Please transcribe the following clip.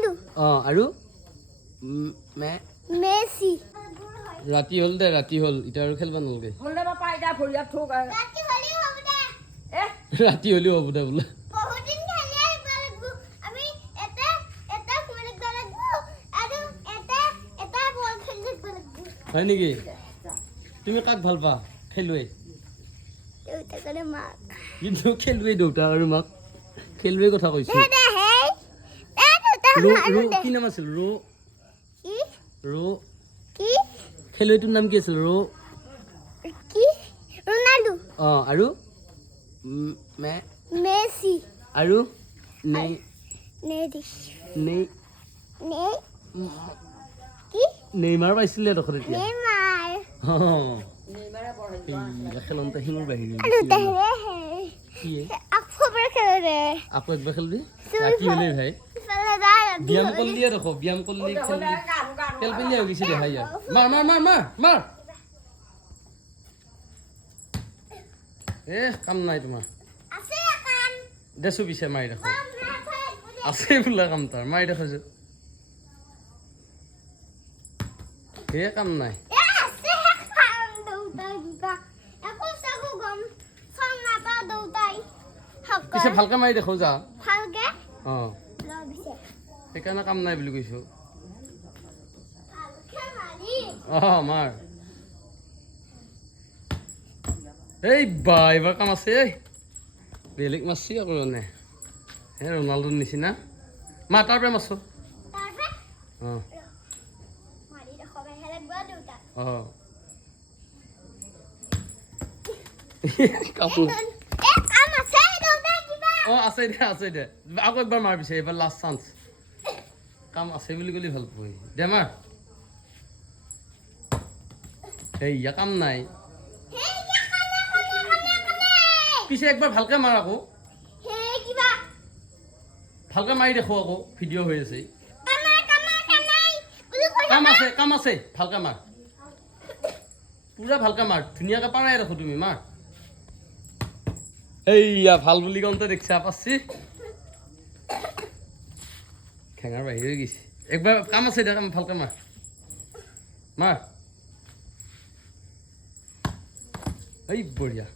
Ronaldo. আৰু Messi. ৰাতি হ'ল দে ৰাতি হ'ল এতিয়া আৰু খেলবা নলগে হলদে বাপা এটা ভৰিয়া থোক Rati holi hobo de. ৰাতি হ'লেও হ'ব দে বোলে Bahut din khali ai balagbu. Ami eta khole balagbu. Aru eta ball khele balagbu. হয় নেকি তুমি কাক ভাল পা খেলুৱৈ Teuta kare mak. কিন্তু খেলুৱৈ দেউতা আৰু মাক খেলুৱৈ কথা কৈছো De hey. Teuta ৰো maru de. কি নাম আছিল Ki? ৰো Ki? খেলুৱৈটোৰ নাম কি আছিল Ki? Ronaldo. আৰু Messi. আৰু নেই Nedi. নেই Ne? Ki? নেইমাৰ পাইছিলে দেখোন এতিয়া Neymar. নেইমাৰে বৰ খেলতে শিঙৰ বাহিৰে Aru tehre hey. কি Aku berkere. আকৌ একবাৰ খেলবি ৰাতি হ'লে ভাই Fala dara. ব্যায়াম করলি দেখো ব্যায়াম করলি খেলবি খেল পেলে হয়ে গেছে দেখাই যা মার মার মার মার মার কাম নাই তোমার Ase kan. দেছো পিছে মারি দেখো আছে বোলা কাম তার মারি দেখো যে কাম নাই Ase kan doutai giga. Aku sagu gom. Sama pa doutai. পিছে ভালকে মাৰি দেখো যা Halge. অ Lo bise. সেইকাৰণে কাম নাই বুলি কৈছো Halge mari. মাৰ এই বা এবাৰ কাম আছে বেলেগ মাছছি আকৌ মানে ৰনাল্ডোৰ নিচিনা মা তাৰ পৰা মাছো Tarpe. অ Mari dah kau behelak gua doutai. কাপোৰ Kamu saya doutai giga. আছে দে আকৌ একবাৰ মাৰ পিছে এইবাৰ লাষ্ট চান্স কাম আছে বুলি ক'লে ভাল পাবি দে মাৰ ইয়া কাম নাই Hey, ya kana. পিছে একবাৰ ভালকে মাৰ আকৌ Hey, giba. ভালকে মাৰি দেখো আকৌ ভিডিঅ' হৈ আছে Kanai. Bulu kau কাম আছে ভালকে মাৰ পুৰা ভালকে মাৰ ধুনীয়াকে পাৰাই দেখো তুমি মাৰ এইয়া ভাল বুলি কওঁতে দেখছা পাচ্ছি ঠেঙাৰ বাহিৰ হৈ গৈছে একবাৰ কাম আছে দে ভালকে মাৰ মাৰ এই বঢ়িয়া